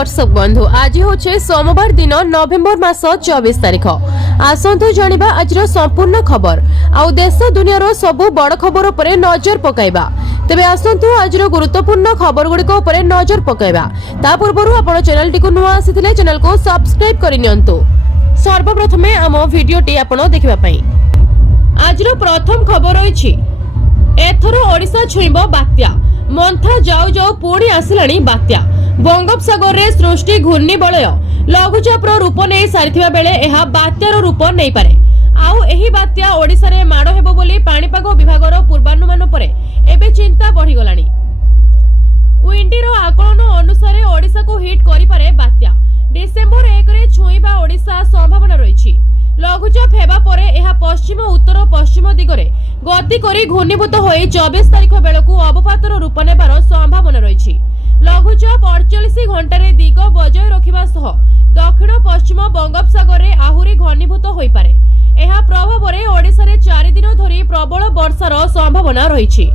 दर्शक बंधु आज हूँ सोमवार दिन नवेम्बर मास 24 तारिख। आसतु जानिबा आज संपूर्ण खबर आउ देश दुनियार सबु बड़ खबर पर नजर पकाइबा। तेबे आसतु आज गुरुत्वपूर्ण खबर गुड़िक नजर पकाइबा। ता पूर्व आपण चैनल टी नुआ आसीथिले चैनल को सब्सक्राइब करि नियंतु। सर्वप्रथमे आम भिडियोटी आपण देखिबा पई आज प्रथम खबर रही एथर ओडिशा छुईब बात्या मंथा जाऊ जाऊ पुणी आसिलाणी बात्या। बंगोपसागर रे सृष्टि घूर्णिबलय लघुचापर रूप नहीं सारिथिबा बेले एहा बात्यार रूप नहीं पारे। आउ एही बात्या ओडिशा रे माड़ हेबो बोली पाणीपाग विभागर पूर्वानुमान परे एबे चिंता बढ़ी गलाणी। विंडीर आकलन अनुसार ओडिशा को हिट करि पारे बात्या। डिसेंबर 1 रे छुईबा ओडिशा संभावना रही। लघुचाप हेबा परे एहा पश्चिम उत्तर पश्चिम दिगरे गति करी घूर्णीभूत होई 24 तारिख बेलकू अवपातर रूप नेबार संभावना रही। लघुचाप 48 घंटे दिग बजाय रखिबा सह दक्षिण पश्चिम बंगोपसागर रे आहुरी घनीभूत होई पारे। एहा प्रभाव रे ओडिशा रे 4 दिन धरी प्रबल वर्षार संभावना रही।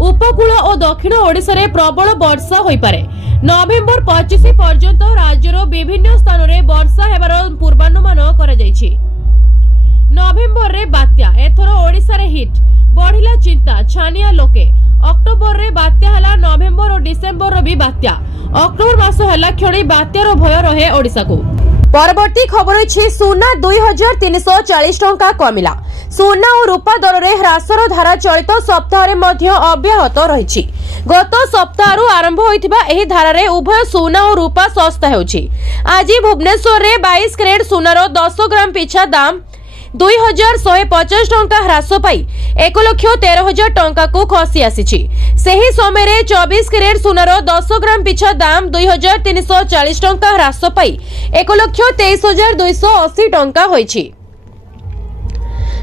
उपकूल और दक्षिण ओडिशा रे प्रबल वर्षा होई पारे। नवेम्बर 25 पर्यंत राज्यर विभिन्न स्थान रे वर्षा हेबार पूर्वानुमान करा जायछि। नवेम्बर रे बात्या एथर ओडिशा रे हिट बढ़िला चिंता छानिया लोके। अक्टोबर रे बात्या हला नवेम्बर और डिसेंबर रो भी बात्या। अक्टोबर मास हला क्षणी बात्यार भय रहे ओडिशा को। परवर्ती खबर अछि सोना 2340 टंका कमिला। सोना और रूपा दर रे ह्रासर धारा चलित सप्ताह रे मध्य अब्याहत रहिछि। गत सप्ताह रु आरंभ होइथिबा एही धारा रे उभय सोना और रूपा सस्ता हेउछि। आज भुवनेश्वर रे 22 कैरेट सोनार 10 ग्राम पिछा दाम 2150 टंका ह्रास पाई 1,13,000 टंका को खसी आसीछि। सेही समय रे 24 कैरेट सोनार 10 ग्राम पिछा दाम 2340 टंका ह्रास पाई 1,23,280 टंका होइछि।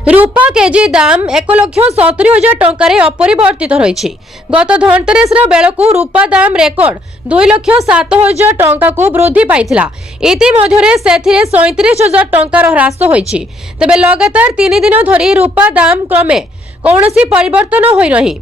रूपा केजी दाम 1,70,000 टंका रे अपरिवर्तित रही। गत धनतेरस बेलकू रूपा दाम रेकर्ड 2,07,000 टंका को वृद्धि पाइथिला। इति मध्यरे सेथिरे 37,000 टंकार ह्रास होइछि। तबे लगातार 3 दिन धरी रूपा दाम क्रमे कौनसी परिवर्तन होई नहीं।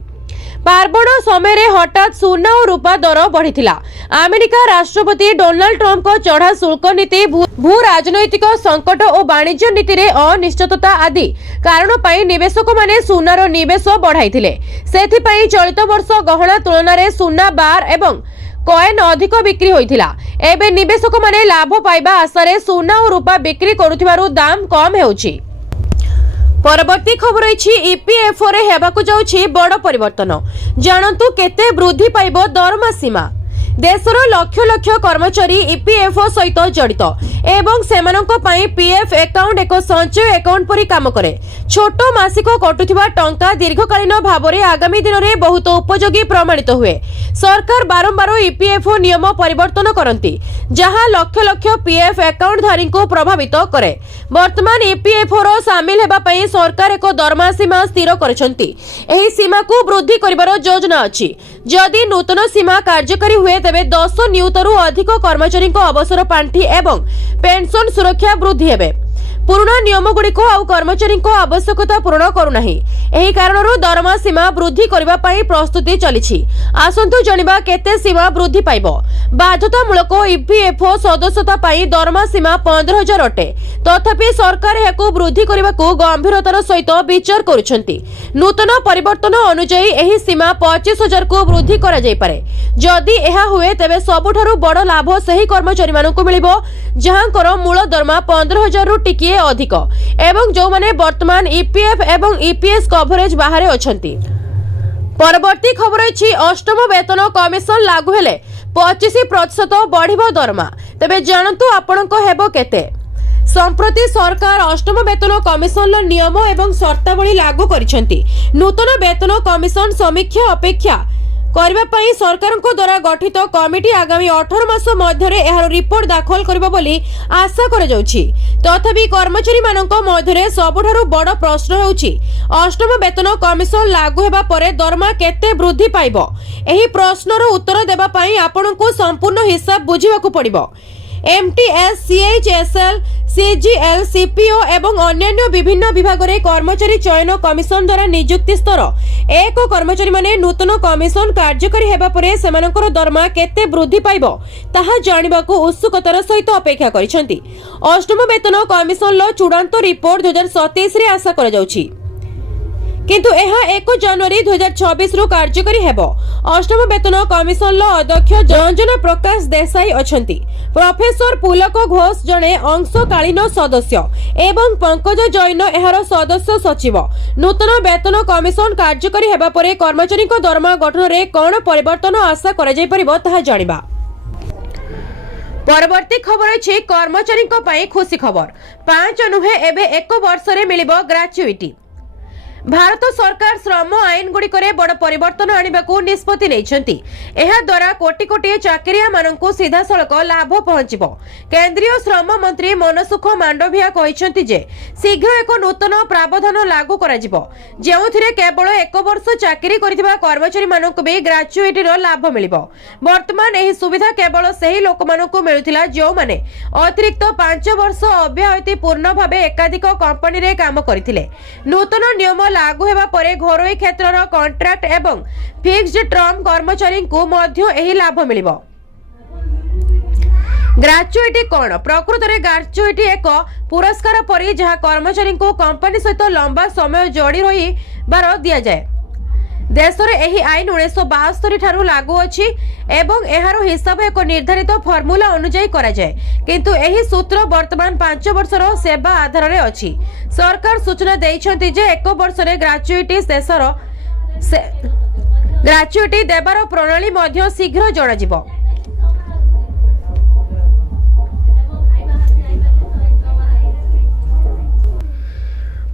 पार्वण समय रे हठात सोना और रूपा दर बढ़िथिला। अमेरिका राष्ट्रपति डोनाल्ड ट्रम्प को चढ़ा शुल्क नीति भू राजनैतिक संकट और वाणिज्य नीति रे अनिश्चितता आदि कारण पाई निवेशक माने सोनार निवेश बढ़ाइथिले। सेथि पाई चलित वर्ष गहना तुलना रे सोना बार एवं कॉइन अधिक बिक्री होइथिला। एबे निवेशक माने लाभ पाइबा आशा रे सोना और रूपा बिक्री करुथिबारु दाम कम हेउछि। परवर्ती खबर अछि ईपीएफओ रे हेबाकु जाउछि बड़ परिवर्तन। जानंतु केते वृद्धि पाइबो दरमा सीमा। देशर लक्ष लक्ष कर्मचारी ईपीएफओ सहित जड़ित एवं सेमानंको पई पीएफ अकाउंट एक संचय अकाउंट परि काम करे। छोट मासिक कटुथिबा टंका दीर्घकालीन भावरे आगामी दिन रे बहुत उपयोगी प्रमाणित हुए। सरकार बारंबार ईपीएफओ नियम परिवर्तन करंती जहां लक्ष लक्ष पीएफ अकाउंट धारी को प्रभावित करे। वर्तमान ईपीएफओ रो शामिल हेबा पई सरकार एक दरमा सीमा स्थिर करछंती। एही सीमा को वृद्धि करिवार योजना अछि। जदि नूतन सीमा कार्यकारी हुए तेबे 10 नियुतरु अधिक कर्मचारी को अवसर पांठी एवं पेंशन सुरक्षा वृद्धि हेबे। पुराना नियम गुडी को आउ कर्मचारी को आवश्यकता पूर्ण करू नाही। एही कारणरो दरमा सीमा वृद्धि करबा पई प्रस्तुति चलिछि। आसंतु जनिबा केते सीमा वृद्धि पाइबो। बाध्यतामूलक ईपीएफओ सदस्यता पई दरमा सीमा 15,000 अटे। तथापि सरकार एहाको वृद्धि करबाको गंभीरतार सहित विचार करूछंती। नूतन परिवर्तन अनुसार एही सीमा 25,000 को वृद्धि करा जाय पारे। जदि एहा हुए तेबे सबुठारु बड़ लाभ सही कर्मचारी मानकु मिलिबो जहांकर मूल दरमा 15,000 रु टिकिए अधिक एवं जो माने वर्तमान ईपीएफ एवं ईपीएस कवरेज बाहर अछंती। परवर्ती खबर अछि अष्टम वेतन कमिशन लागू हेले 25% बढ़िबो दरमा। तबे जानंतु आपनको हेबो केते। संप्रति सरकार अष्टम वेतन कमिशन नियम एवं शर्तावली लागू करिसेंती। नूतन वेतन कमिशन समीक्षा अपेक्षा करबा पई सरकारक द्वारा गठित कमिटी आगामी 18 मास मध्यरे एहार रिपोर्ट दाखल करबा बोली आशा कर जाउछि। तथापि कर्मचारी मानक मध्यरे सबठारु बड़ प्रश्न हेउछि अष्टम वेतन कमिशन लागू हेबा परे दरमा केते वृद्धि पाइबो। एही प्रश्नर उत्तर देबा पई आपनको संपूर्ण हिसाब बुझिबाकू पड़िबो। एमटीएस सीएचएसएल सीजीएल सीपीओ एवं अन्य विभिन्न विभाग में कर्मचारी चयन कमिशन द्वारा नियुक्ति स्तर एक कर्मचारी माने नूतन कमिशन कार्यकारी हेबा परे सेमानकर दरमा केते वृद्धि पाइबो ताहा जानिबाकू उत्सुकतार सहित अपेक्षा करिसेंती। अष्टम वेतन कमिशन लो चूड़ांत रिपोर्ट 2027 रे आशा करा जाउछि किंतु यह 1 जनवरी 2026 रु कार्यकारी हेबो। अष्टम वेतन कमिशन अध्यक्ष रंजन प्रकाश देसाई अछंती। प्रोफेसर पुलक घोष जने अंशकालीन सदस्य एवं पंकज जैन एहार सदस्य सचिव। नूतन वेतन कमिशन कार्यकारी हेबा परे कर्मचारी दरमा गठन रे कोन परिवर्तन आशा करा जाय परिबो ताहा जानिबा। परवर्ती खबर अछि कर्मचारी पई खुशी खबर। 5 नुहे एबे 1 वर्ष रे मिलिबो ग्रेच्युइटी। भारत सरकार श्रम आईन गुड़िकरे बड़ परिवर्तन आनिबाकू निष्पत्ति नेइछंती। एहा द्वारा कोटी कोटी चाकरिया माननकू सीधा सड़क लाभ पहुंचिबो। केंद्रीय श्रम मंत्री मनसुख मांडविया कहिसंती जे शीघ्र एक नूतन प्रावधान लागू कराजिबो जेउथिरे केवल 1 वर्ष चाकरी करितबा कर्मचारी माननकू भी ग्रेच्युइटी रो लाभ मिलिबो। वर्तमान एही सुविधा केवल सही लोक माननकू मिलुथिला जो माने अतिरिक्त 5 वर्ष अभ्याहति पूर्ण भाबे एकाधिक कंपनी रे काम करथिले। नूतन नियम लागू हेबा परे घरोई क्षेत्रर कॉन्ट्रैक्ट एवं फिक्स्ड टर्म कर्मचारी को मध्य एही लाभ मिलिबो। ग्रेच्युइटी कोन? प्रकृत रे ग्रेच्युइटी एक पुरस्कार परि जहा कर्मचारी को कंपनी सहित लंबा समय जोड़ी रही बार दिया जाय। देश रे एही आईन 1972 ठारू लागू अछि एवं एहारो हिसाब एक निर्धारित फॉर्मूला अनुसार करा जाय किंतु एही सूत्र वर्तमान 5 वर्षर सेवा आधार रे अछि। सरकार सूचना दैछंती जे 1 वर्ष रे ग्रेच्युइटी ग्रेच्युइटी देबार प्रणाली मध्य शीघ्र जणा जिवो।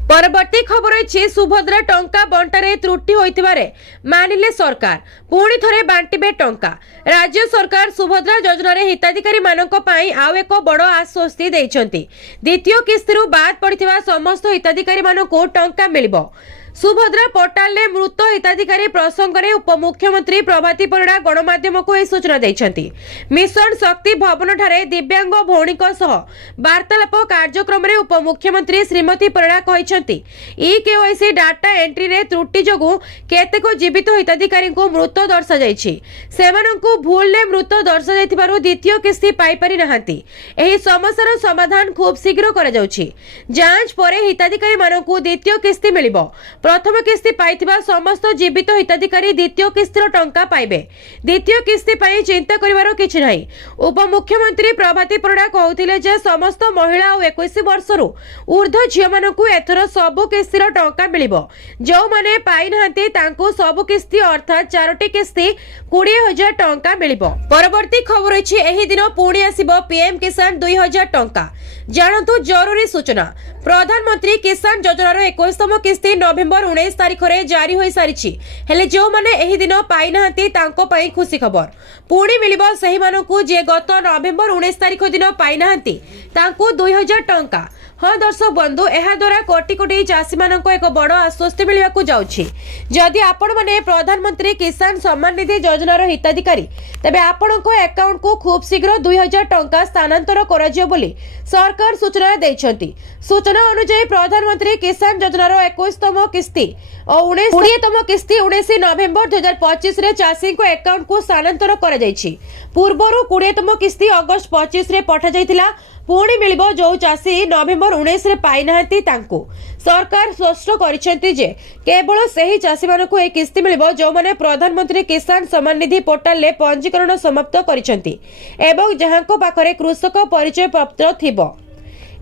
परवर्ती खबर अछि सुभद्रा टंका बंटारे त्रुटि होइतिबारे मानिले सरकार पुणी थरे बांटिबे टंका। राज्य सरकार सुभद्रा योजना रे हिताधिकारी मानक पई आउ एक बड़ आश्वस्ति दैछंती। द्वितीय किस्तिरु बाद पड़िथिबा समस्त हिताधिकारी मानकू टंका मिलिबो। सुभद्रा पोर्टाल ने मृत हिताधिकारी प्रसंग में उपमुख्यमंत्री प्रभाती परिड़ा गणमाध्यम को यह सूचना देइछंती। मिशन शक्ति भवन ठारे दिव्यांग भौणी वार्तालाप कार्यक्रम में उपमुख्यमंत्री श्रीमती परिड़ा कहिछंती केवाईसी डाटा एंट्री रे त्रुटि जोगु केतेक जीवित हिताधिकारी को मृत दर्शा जाइछि। सेमानंकु भूल ने मृत दर्शा जाइथिबारु द्वितीय किस्ती पाई पारि नाहांती। एही समस्यार समाधान खूब शीघ्र करा जाउछि। जांच परे हिताधिकारी मानकु द्वितीय किस्ती मिलिबो। प्रथम किस्ती पाइथिबा समस्त जीवित हिताधिकारी द्वितीय किस्तीर टंका पाइबे। द्वितीय किस्ती पाई चिंता करिवार किछि नाही। उपमुख्यमंत्री प्रभाती परिड़ा कहउथिले जे समस्त महिला और 21 वर्षरु ऊर्ध्व झियो मानकु एथर सबु किस्तीर टंका मिलिबो। जो माने पाइ नाहंती तांकु सबु किस्ती अर्थात 4टी किस्ती 20,000 टंका मिलिबो। परवर्ती खबर अछि एही दिन पुणी आसीबो पीएम किसान 2,000 टंका। जानतु जरूरी सूचना। प्रधानमंत्री किसान योजनार 21तम किस्ती नवेम्बर 19 तारिख रे जारी होई सारिछि। हेले जो माने एही दिन पाइ नाहंती तांको पई खुशी खबर। पुणी मिलिबो सही मानकु जे गत नवेम्बर 19 तारिख दिन पाइ नाहंती तांको 2,000 टंका। हाँ दर्शक बंधु एहा द्वारा कोटी कोटी चाषी मानक एक बड़ आश्वस्ति मिलवाकू जाउछि। जदि आपण माने प्रधानमंत्री किसान सम्मान निधि योजनार हिताधिकारी तबे आपणको अकाउंट को खूब शीघ्र 2,000 टंका स्थानांतर कराजियो बोली सरकार सूचना दैछंती। सूचना अनुसार प्रधानमंत्री किसान योजनार 21तम किस्ती और 19तम किस्ती 19 नवेम्बर 2025 रे चाषी को अकाउंट को स्थानांतर करा जायछि। पूर्वरु 20तम किस्ती अगस्त 25 रे पठा जायतिला। पुणी मिलिबो जो चाषी नवेम्बर 19 रे पाइ नाहंती तांको सरकार स्पष्ट करिसेंती जे केवल सही चाषी मानकू ए किस्ती मिलिबो जो माने प्रधानमंत्री किसान सम्मान निधि पोर्टल ले पंजीकरण समाप्त करिसेंती एवं जहांको पाखरे कृषक परिचय पत्र थिबो।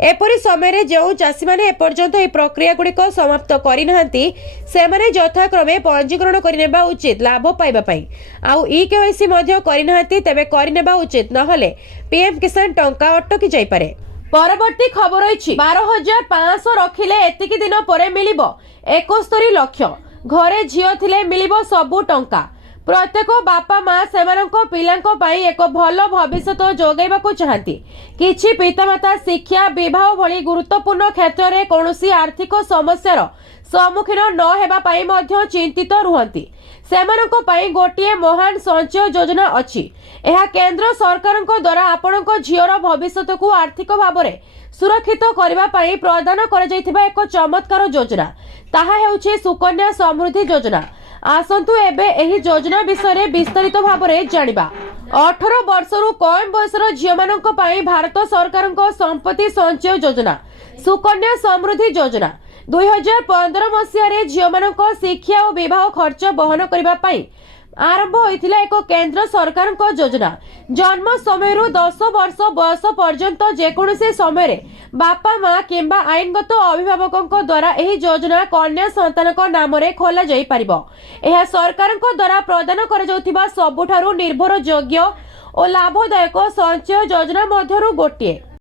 एपरी समय जो चाषी माने एपर्यंत ए प्रक्रिया गुड़िक समाप्त करि नाहंती सेमाने यथाक्रमे पंजीकरण करिनेबा उचित लाभ पाइबा पई। आउ केवाईसी मध्य करि नाहंती तबे करिनेबा उचित नहले पीएम किसान टंका अटकी जाई पारे। परवर्ती खबर अछि 12,500 रखिले एतिकी दिन परे मिलिबो 71 लाख। घरे झियो थिले मिलिबो सबु टंका। प्रत्येक बापा माँ सेमानंको पिलांको पाई एक भल भविष्य जोगाइबाकू चाहती। किछि पितामाता शिक्षा विवाह भली गुरुत्वपूर्ण क्षेत्र में कौनसी आर्थिक समस्यार ସମ୍ମୁଖୀନ ନ ହେବା ପାଇଁ ମଧ୍ୟ ଚିନ୍ତିତ ରୁହନ୍ତି। ସେମାନଙ୍କ ପାଇଁ ଗୋଟିଏ ମହାନ ସଞ୍ଚୟ ଯୋଜନା ଅଛି। ଏହା କେନ୍ଦ୍ର ସରକାରଙ୍କ ଦ୍ୱାରା ଆପଣଙ୍କ ଝିଅର ଭବିଷ୍ୟତକୁ ଆର୍ଥିକ ଭାବରେ ସୁରକ୍ଷିତ କରିବା ପାଇଁ ପ୍ରଦାନ କରାଯାଇଥିବା ଏକ ଚମତ୍କାର ଯୋଜନା। ତାହା ହେଉଛି ସୁକନ୍ୟା ସମୃଦ୍ଧି ଯୋଜନା। ଆସନ୍ତୁ ଏବେ ଏହି ଯୋଜନା ବିଷୟରେ ବିସ୍ତାରିତ ଭାବରେ ଜାଣିବା। 18 ବର୍ଷରୁ କମ୍ ବୟସର ଝିଅମାନଙ୍କ ପାଇଁ ଭାରତ ସରକାରଙ୍କ ସମ୍ପତ୍ତି ସଞ୍ଚୟ ଯୋଜନା ସୁକନ୍ୟା ସମୃଦ୍ଧି ଯୋଜନା 2015 ମସିହାରେ ଝିଅମାନଙ୍କ ଶିକ୍ଷା ଓ ବିବାହ ଖର୍ଚ୍ଚ ବହନ କରିବା ପାଇଁ ଆରମ୍ଭ ହୋଇଥିଲା ଏକ କେନ୍ଦ୍ର ସରକାରଙ୍କ ଯୋଜନା। ଜନ୍ମ ସମୟରୁ 10 ବର୍ଷ ବୟସ ପର୍ଯ୍ୟନ୍ତ ଯେକୌଣସି ସମୟରେ ବାପା ମା କିମ୍ବା ଆଇନଗତ ଅଭିଭାବକଙ୍କ ଦ୍ୱାରା ଏହି ଯୋଜନା କନ୍ୟା ସନ୍ତାନଙ୍କ ନାମରେ ଖୋଲା ଯାଇପାରିବ। ଏହା ସରକାରଙ୍କ ଦ୍ୱାରା ପ୍ରଦାନ କରାଯାଉଥିବା ସବୁଠାରୁ ନିର୍ଭରଯୋଗ୍ୟ ଓ ଲାଭଦାୟକ ସଞ୍ଚୟ ଯୋଜନା ମଧ୍ୟରୁ ଗୋଟିଏ।